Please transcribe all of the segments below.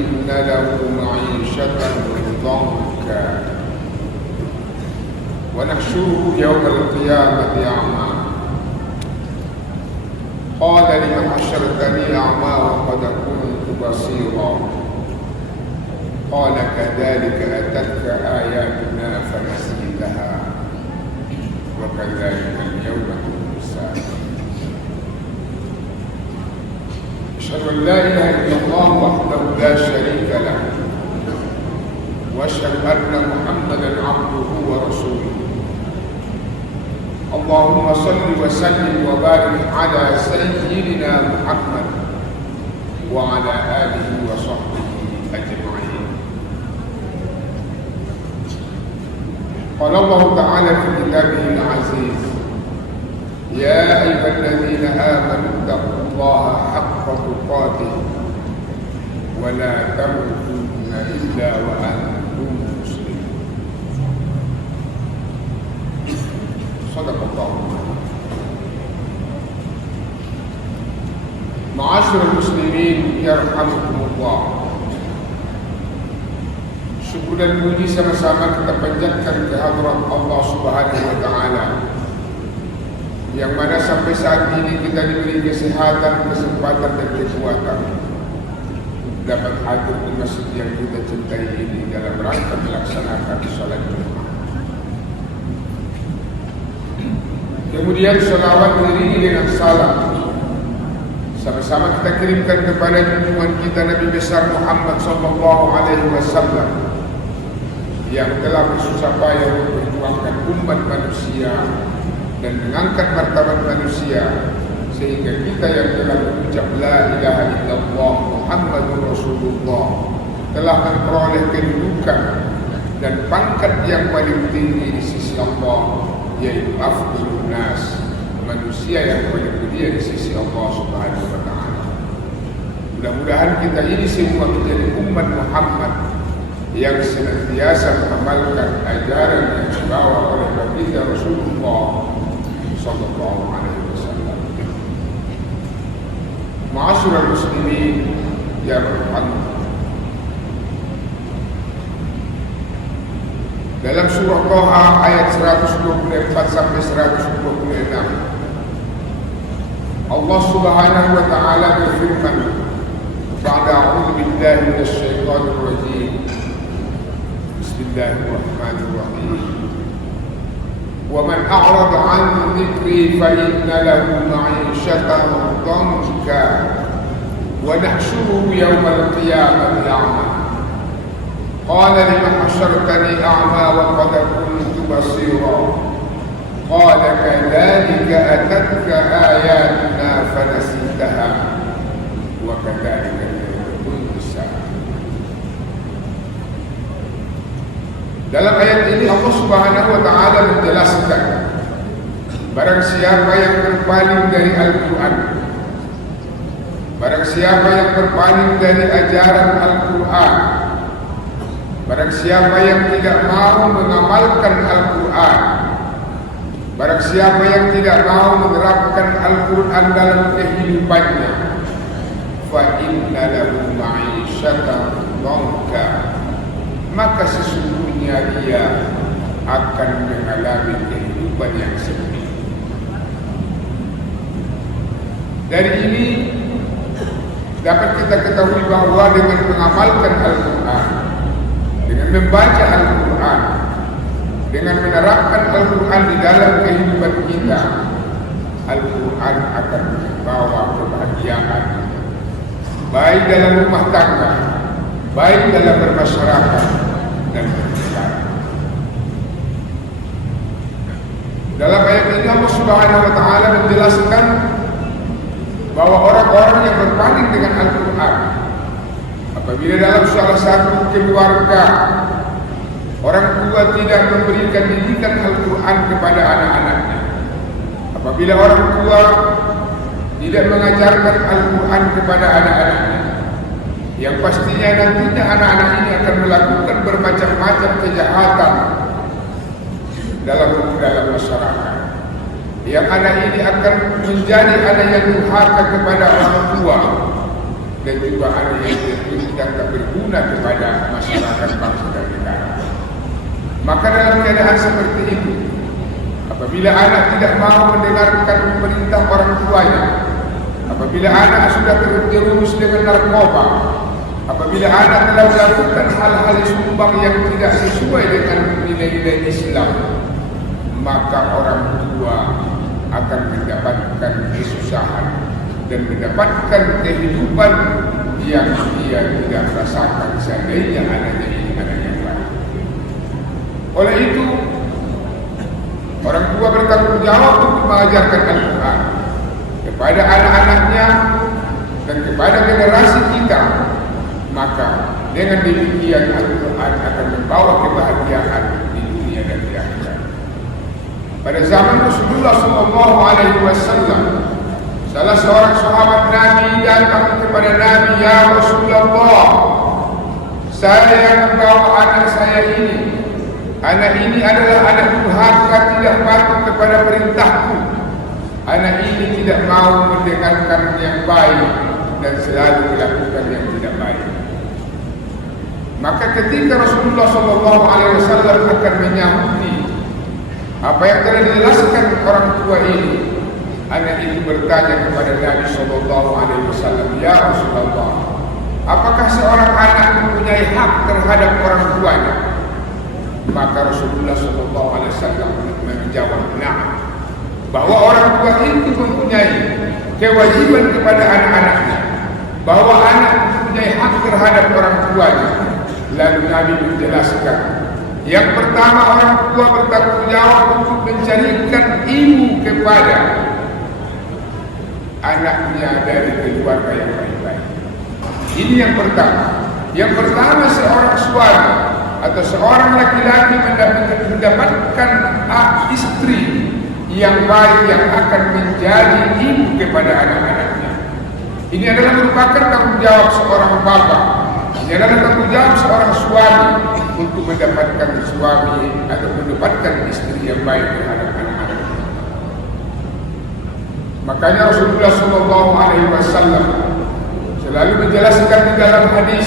فإن له معيشة ضنكا ونحشره يوم القيامة أعمى قال لم حشرتني أعمى وقد كنت بصيرا قال كذلك أتتك آياتنا فنسيتها وكذلك اليوم تنسى. أشهد أن لا إله إلا الله وحده لا شريك له وأشهد أن محمدا عبده ورسوله. اللهم صل وسلم وبارك على سيدنا محمد وعلى آله وصحبه أجمعين. قال الله تعالى في كتابه العزيز: يا أيها الذين آمنوا اتقوا الله حق تقاته ولا تموتن إلا وأنتم مسلمون. صدق الله. معاشر المسlimin yarhamukumullah. Syukur dan puji sama-sama kita panjatkan ke hadirat Allah Subhanahu wa taala, yang mana sampai saat ini kita diberi kesehatan, kesempatan dan kekuatan dapat hadir di masjid yang kita cintai ini dalam rangka melaksanakan salat Jumat. Kemudian salawat diiringi dengan salam sama-sama kita kirimkan kepada junjungan kita Nabi besar Muhammad sallallahu alaihi wasallam yang telah bersusah payah memperjuangkan umat manusia dan mengangkat martabat manusia, sehingga kita yang telah mengucap la ilaha illallah Muhammadur Rasulullah telah memperoleh kedudukan dan pangkat yang paling tinggi di sisi Allah, yaitu afdalun nas, manusia yang paling mulia di sisi Allah Subhanahu wa taala. Mudah-mudahan kita ini semua menjadi umat Muhammad yang senantiasa mengamalkan ajaran yang dibawa oleh baginda Rasulullah sallallahu alaihi wasallam. Ma'asyiral muslimin yarhamukumullah. Dalam surah Thaha ayat 124 sampai 126, Allah Subhanahu wa taala berfirman, "Ba'da a'udzu billahi minasy syaithanir rajim. Bismillahirrahmanirrahim. Wa man a'rada 'an dzikri fa inna lahu ma'isyatan dhanka wa nahsyuruhu yawmal qiyamati a'ma. Qala lima hasyartani a'ma wa qad kuntu basira. Qala kadzalika atatka ayatuna fanasitaha wa kadzalika tunsa." Dalam ayat ini Allah Subhanahu wa taala menjelaskan barang siapa yang berpaling dari Al-Quran, barang siapa yang berpaling dari ajaran Al-Quran, barang siapa yang tidak mau mengamalkan Al-Quran, barang siapa yang tidak mau menerapkan Al-Quran dalam kehidupannya, fa inna lahu ma'isyatan dhanka, maka sesungguhnya dia akan mengalami kehidupan yang sempit. Dari ini dapat kita ketahui bahwa dengan mengamalkan Al-Quran, dengan membaca Al-Quran, dengan menerapkan Al-Quran di dalam kehidupan kita, Al-Quran akan membawa kebahagiaan, baik dalam rumah tangga, baik dalam bermasyarakat dan bernegara. Dalam ayat ini Allah Subhanahu wa taala menjelaskan bahwa orang-orang yang berpaling dengan Al-Quran, apabila dalam salah satu keluarga orang tua tidak memberikan didikan Al-Quran kepada anak-anaknya, apabila orang tua tidak mengajarkan Al-Quran kepada anak-anaknya, yang pastinya nantinya anak-anak ini akan melakukan bermacam-macam kejahatan dalam masyarakat. Yang anak ini akan menjadi anak yang durhaka kepada orang tua, dan juga anak yang tidak berguna berguna kepada masyarakat bangsa dan negara. Maka dalam keadaan seperti itu, apabila anak tidak mau mendengarkan perintah orang tuanya, apabila anak sudah terjerumus dengan narkoba, apabila anak telah melakukan hal-hal sumbang yang tidak sesuai dengan nilai-nilai Islam, maka orang tua akan mendapatkan kesusahan dan mendapatkan kehidupan yang dia tidak rasakan seandainya anaknya ini anak yang baik. Oleh itu, orang tua bertanggung jawab untuk mengajarkan Al-Quran kepada anak-anaknya dan kepada generasi kita. Maka dengan demikian Al-Quran akan membawa kebahagiaan di dunia dan di akhirat. Pada zaman Rasulullah SAW, salah seorang sahabat Nabi datang kepada Nabi, "Ya Rasulullah, saya yang membawa anak saya ini. Anak ini adalah anak durhaka, tidak patuh kepada perintahku. Anak ini tidak mau mendengarkan yang baik dan selalu melakukan yang tidak baik." Maka ketika Rasulullah SAW akan menyambuti apa yang telah dijelaskan orang tua ini, anak itu bertanya kepada Nabi SAW, "Ya Rasulullah, apakah seorang anak mempunyai hak terhadap orang tuanya?" Maka Rasulullah SAW menjawab, "Nah," bahwa orang tua itu mempunyai kewajiban kepada anak-anaknya, bahwa anak mempunyai hak terhadap orang tuanya. Lalu Nabi menjelaskan, yang pertama, orang tua bertanggung jawab untuk mencarikan ilmu kepada anaknya dari keluarga yang baik-baik. Ini yang pertama. Yang pertama, seorang suami atau seorang laki-laki mendapatkan istri yang baik yang akan menjadi ibu kepada anak-anaknya. Ini adalah merupakan tanggung jawab seorang bapak. Ini adalah tanggung jawab seorang suami untuk mendapatkan suami atau mendapatkan istri yang baik terhadap anak-anaknya. Makanya Rasulullah SAW selalu menjelaskan di dalam hadis,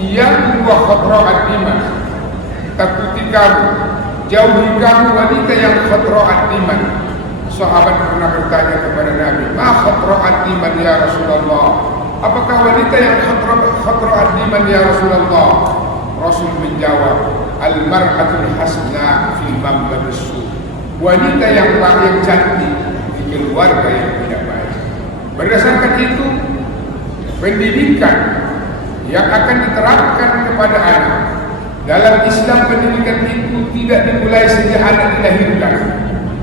"Iyyakum wa khatra'at iman." Takuti kamu, jauhi kamu wanita yang khatra'at iman. Sahabat pernah bertanya kepada Nabi, "Ma khatra'at iman ya Rasulullah?" Apakah wanita yang khatra'at iman ya Rasulullah? Rasul menjawab, "Al-mar'atul hasna fil mambadis su." Wanita yang baik, yang cantik di keluarga yang tidak baik. Berdasarkan itu, pendidikan yang akan diterapkan kepada anak dalam Islam, pendidikan itu tidak dimulai sejak anak dilahirkan.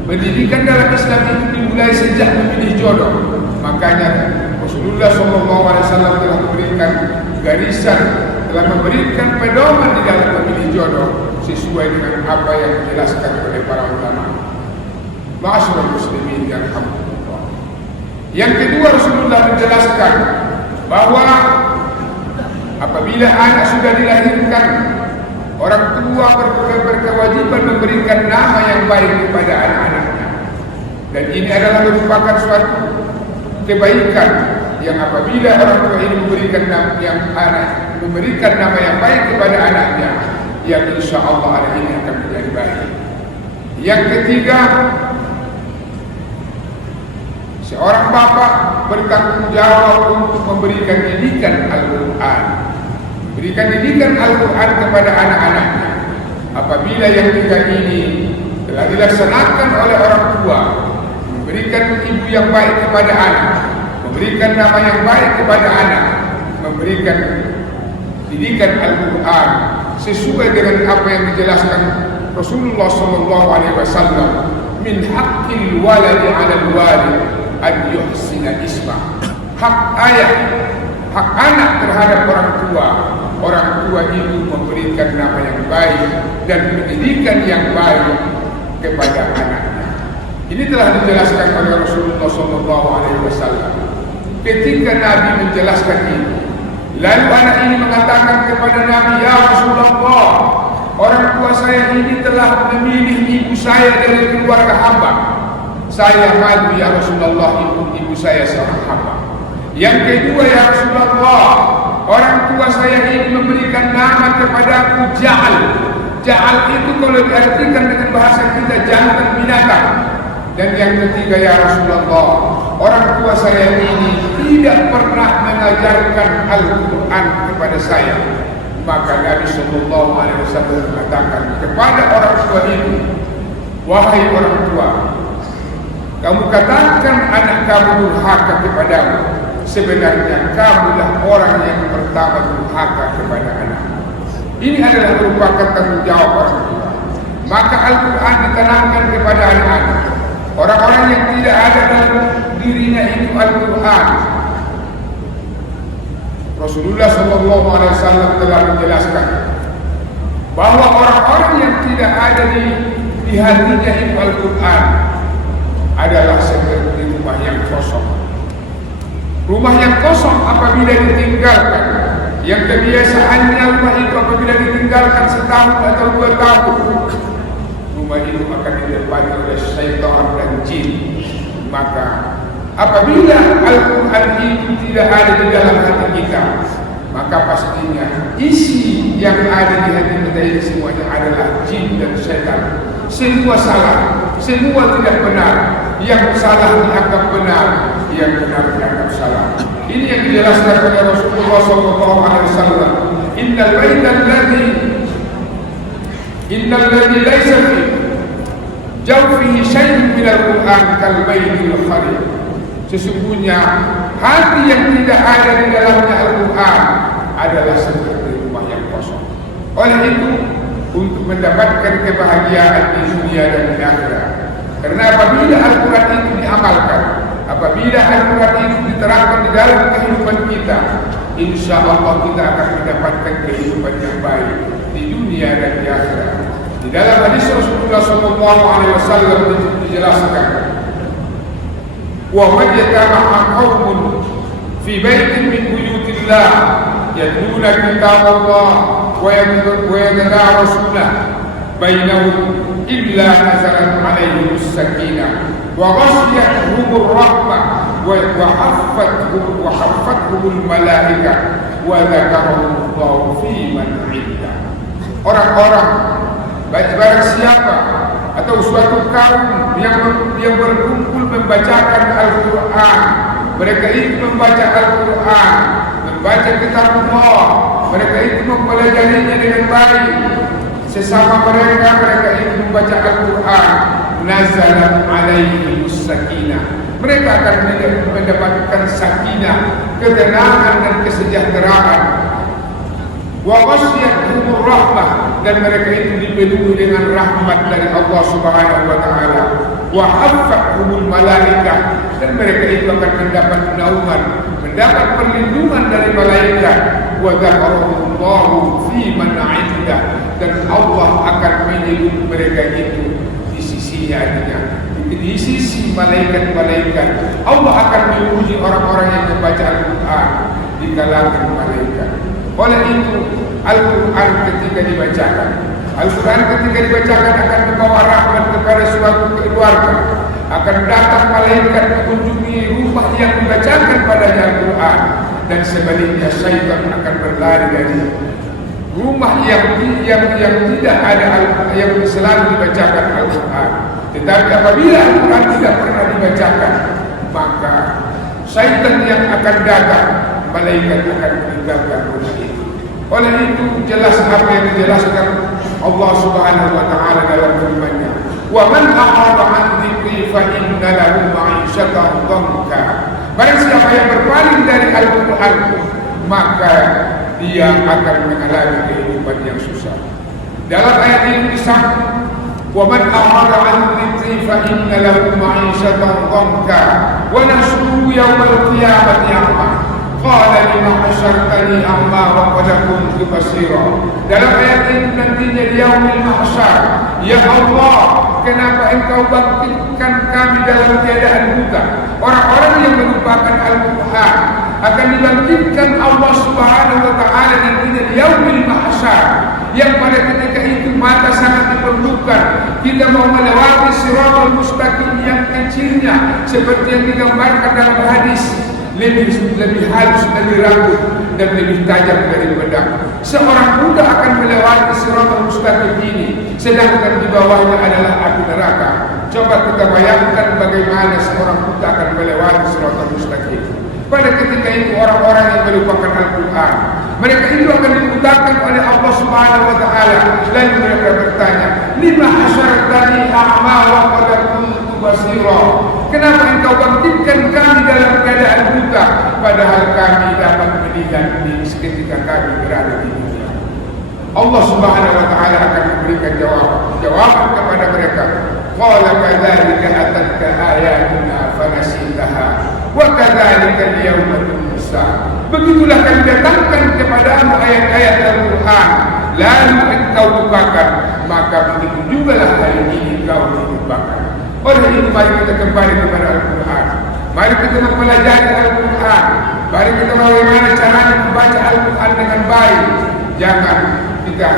Pendidikan dalam Islam itu dimulai sejak memilih jodoh. Makanya Rasulullah SAW telah memberikan garisan, telah memberikan pedoman di dalam memilih jodoh sesuai dengan apa yang dijelaskan oleh para ulama. Ma'asyiral muslimin yarhamukumullah. Yang kedua, Rasulullah menjelaskan bahwa apabila anak sudah dilahirkan, orang tua berkewajiban memberikan nama yang baik kepada anak-anaknya. Dan ini adalah merupakan suatu kebaikan yang apabila orang tua ini memberikan nama yang baik kepada anaknya, yang insya Allah anak ini akan menjadi baik. Yang ketiga, seorang bapak bertanggung jawab untuk memberikan didikan Al-Quran. Berikan didikan Al-Quran kepada anak-anaknya. Apabila yang tiga ini telah dilaksanakan oleh orang tua, memberikan ibu yang baik kepada anak, memberikan nama yang baik kepada anak, memberikan didikan Al-Quran sesuai dengan apa yang dijelaskan Rasulullah SAW, "Min haqqil waladi 'alal walid an yuhsina isma." Hak ayah, hak anak terhadap orang tua itu memberikan nama yang baik dan pendidikan yang baik kepada anaknya. Ini telah dijelaskan oleh Rasulullah SAW. Ketika Nabi menjelaskan ini, lalu anak ini mengatakan kepada Nabi, "Ya Rasulullah, orang tua saya ini telah memilih ibu saya dari keluarga hamba. Saya malu ya Rasulullah, ibu saya seorang hamba." Yang kedua, "Ya Rasulullah, orang tua saya ini memberikan nama kepadaku Ja'al. Ja'al itu kalau diartikan dengan bahasa kita jantan binatang. Dan yang ketiga, ya Rasulullah, orang tua saya ini tidak pernah mengajarkan Al-Quran kepada saya. Maka Nabi SAW mengatakan kepada orang tua itu, wahai orang tua, kamu katakan anak kamu durhaka kepadamu, sebenarnya kamulah orang yang pertama durhaka kepada anak. Ini adalah merupakan tanggung jawab orang tua. Maka Al-Quran ditanamkan kepada anak-anak. Orang-orang yang tidak ada dalam dirinya itu Al-Quran. Rasulullah SAW telah menjelaskan bahwa orang-orang yang tidak ada di hatinya itu Al-Quran adalah seperti rumah yang kosong. Rumah yang kosong apabila ditinggalkan, yang kebiasaannya rumah itu apabila ditinggalkan setahun atau 2 tahun, rumah itu akan ditempati oleh syaitan dan jin. Maka apabila Al-Quran itu tidak ada di dalam hati kita, maka pastinya isi yang ada di hati kita ini semuanya adalah jin dan syaitan. Semua salah, semua tidak benar. Yang salah dianggap benar, yang benar dianggap salah. Ini yang dijelaskan oleh Rasulullah SAW. Innal ladzi laysa fi jawfihi syai'un minal Qur'an kal baitil kharib. Sesungguhnya hati yang tidak ada di dalamnya Al-Quran adalah seperti rumah yang kosong. Oleh itu, untuk mendapatkan kebahagiaan di dunia dan di akhirat, karena apabila Al-Quran itu diamalkan, apabila Al-Quran itu diterapkan di dalam kehidupan kita, insya Allah kita akan mendapatkan kehidupan yang baik di dunia dan di akhirat. Di dalam hadis Rasulullah SAW dijelaskan, wa man yatama'a qaumun fi baitin min buyutillah yatluna kitaballah wa yatadarasuna bainahum illa nazalat alaihim as-sakinah wa ghashiyatuhum ar-rahmah wa haffathum al-malaikah wa dzakarahum Allah fi man 'indah. Orang-orang, barang siapa atau suatu kaum yang berkumpul membacakan Al-Quran, mereka itu membaca Al-Quran, membaca kitab Allah, mereka itu mempelajarinya dengan baik. Sesama mereka itu membaca Al-Quran, nazalat alaihimus sakinah. Mereka akan mendapatkan sakinah, ketenangan dan kesejahteraan. Wa ghasyiyatuhumur rahmah, dan mereka itu dipenuhi dengan rahmat dari Allah Subhanahu wa taala. Wa haffathumul malaikah, dan mereka itu akan mendapat naungan, mendapat perlindungan dari malaikat. Wa dzakarahumullahu fi man 'indah, dan Allah akan menyebut mereka itu di sisinya, di sisi malaikat-malaikat. Allah akan memuji orang-orang yang membaca Al-Quran di kalangan malaikat. Oleh itu, Al-Quran ketika dibacakan akan membawa rahmat kepada suatu keluarga. Akan datang malaikat mengunjungi rumah yang dibacakan padanya Al-Quran, dan sebaliknya syaitan akan berlari dari rumah yang tidak ada yang selalu dibacakan Al-Quran. Tetapi apabila Al-Quran tidak pernah dibacakan, maka syaitan yang akan datang, malaikat akan meninggalkan rumah itu. Oleh itu jelas apa yang dijelaskan Allah Subhanahu wa taala dalam firman-Nya, "Wa man a'rada 'an dzikri fa inna lahu ma'isyatan dhanka." Barang siapa yang berpaling dari Al-Quran, maka dia akan mengalami kehidupan yang susah. Dalam ayat ini disebut, "Wa man a'rada 'an dzikri fa inna lahu ma'isyatan dhanka wa nahsyuruhu yawmal qiyamati a'ma." Qala lima hasyartani a'ma wa qad kuntu basira. Dalam ayat ini nantinya di yaumil mahsyar, ya Allah, kenapa engkau bangkitkan kami dalam keadaan buta? Orang-orang yang melupakan Al-Quran akan dibangkitkan Allah Subhanahu wa taala nantinya di yaumil mahsyar, yang pada ketika itu mata sangat diperlukan. Kita mau melewati siratal mustaqim yang kecilnya seperti yang digambarkan dalam hadis, lebih halus dari rambut, dan lebih tajam dari pedang. Seorang muda akan melewati siratal mustaqim ini, sedangkan di bawahnya adalah api neraka. Coba kita bayangkan bagaimana seorang muda akan melewati siratal mustaqim. Pada ketika itu orang-orang yang melupakan Al-Quran, mereka itu akan diputarkan oleh Allah Subhanahu wa Ta'ala. Lalu mereka bertanya, lima hasyartani a'ma wa qad kuntu basira. Kenapa engkau bangkitkan kami dalam keadaan buta, padahal kami dapat melihat di seketika kami berada di dunia. Allah Subhanahu wa Ta'ala akan memberikan jawaban kepada mereka. Qala kadzalika atatka ayatuna fanasitaha wa kadzalika al-yawma tunsa. Begitulah kami datangkan kepadamu ayat-ayat Al-Quran, lalu engkau lupakan, maka begitu jugalah hari ini engkau dilupakan. Oleh itu mari kita kembali kepada Al-Quran. Mari kita mempelajari Al-Quran. Mari kita bagaimana caranya membaca Al-Quran dengan baik. Jangan kita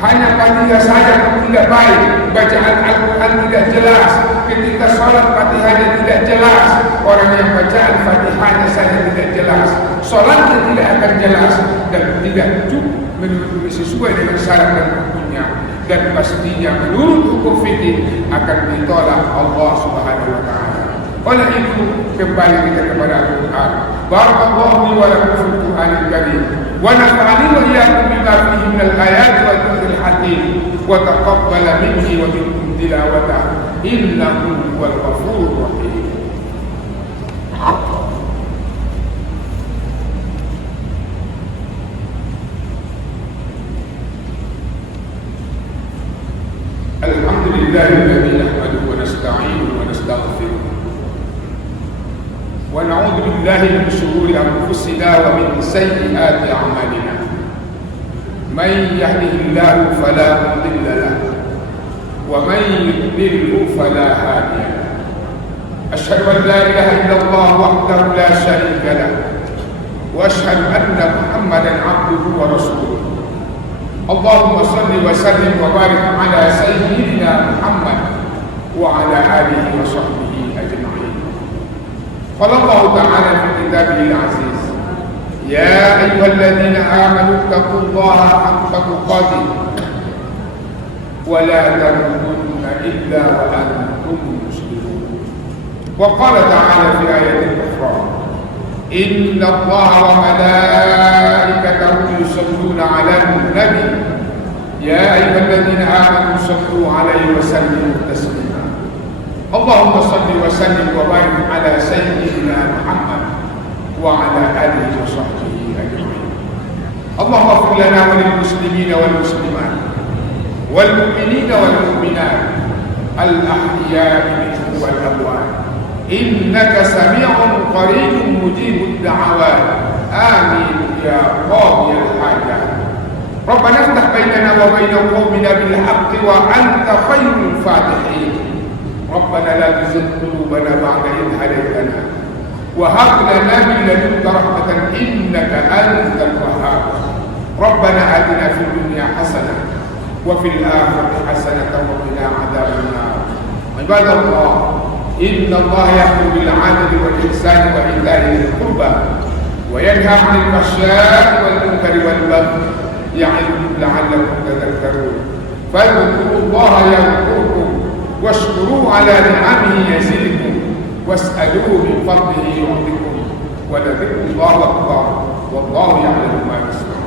hanya Fatihah saja tidak baik, bacaan Al-Quran tidak jelas. Ketika sholat Fatihahnya tidak jelas. Orang yang bacaan Fatihahnya saja tidak jelas, sholatnya tidak akan jelas dan tidak cukup sesuai dengan syarat dan hukumnya. Dan pastinya menurut hukum fikih akan ditolak Allah Subhanahu wa Ta'ala. Oleh itu kembali kita kepada Al-Quran. Barakallahu li wa lakum fil Qur'anil Karim wa nafa'ani wa iyyakum bima fihi minal ayati wal dhikril hakim wa taqabbala minni wa minkum tilawatahu innahu huwal ghafurur rahim. Alhamdulillahilladzi nahmaduhu wa nasta'inuhu wa nastaghfiruh wa na'udzu billahi min shururi anfusina wa min sayyiati a'malina. Man yahdihillahu fala mudilla lahu wa man yudlilhu fala hadiya lahu. Asyhadu an la ilaha illallah wahdahu la syarika lahu wa asyhadu anna Muhammadan 'abduhu wa rasuluh. Allahumma salli wa sallim wa barik ala sayyidina Muhammad wa ala alihi wa sahbihi ajma'in. Qala Allah ta'ala fi kitabihil aziz, ya ayyuhalladzina amanu taqullaha haqqa tuqatih wa la tamutunna illa wa antum muslimun. Wa qala ta'ala fi ayatin ukhra, inna Allaha wa malaikatahu yusalluna 'alan nabi ya ayyuhalladzina amanu sallu 'alaihi wa sallimu taslima. Allahumma salli wa sallim wa barik ala sayyidina Muhammad wa ala alihi wa sahbihi ajma'in. Allahumma ighfir lana wa lil muslimina wal muslimat wal mu'minina wal mu'minat al ahya'i minhum wal amwat innaka sami'un qaribun mujibud da'awat. Amin ya qadiyal hajat. Rabbana iftah bainana wa baina qaumina bil haqqi wa anta khairul fatihin. Rabbana la tuzigh qulubana ba'da idh hadaytana wa hab lana min ladunka rahmatan innaka antal wahhab. Rabbana atina fid dunya hasanah wa fil akhirati hasanatan wa qina adzaban nar. Ibadallah, inna Allah ya'muru bil 'adli wal ihsani wa ita'i dhil qurba wa yanha 'anil fahsya'i wal munkari wal baghi ya'idukum la'allakum tadhakkarun. Fadhkurullaha yadhkurkum washkuru 'ala ni'amihi yazidkum was'aluhu min fadlihi yu'tikum wa la dhikrullahi akbar wallahu ya'lamu ma tasna'un.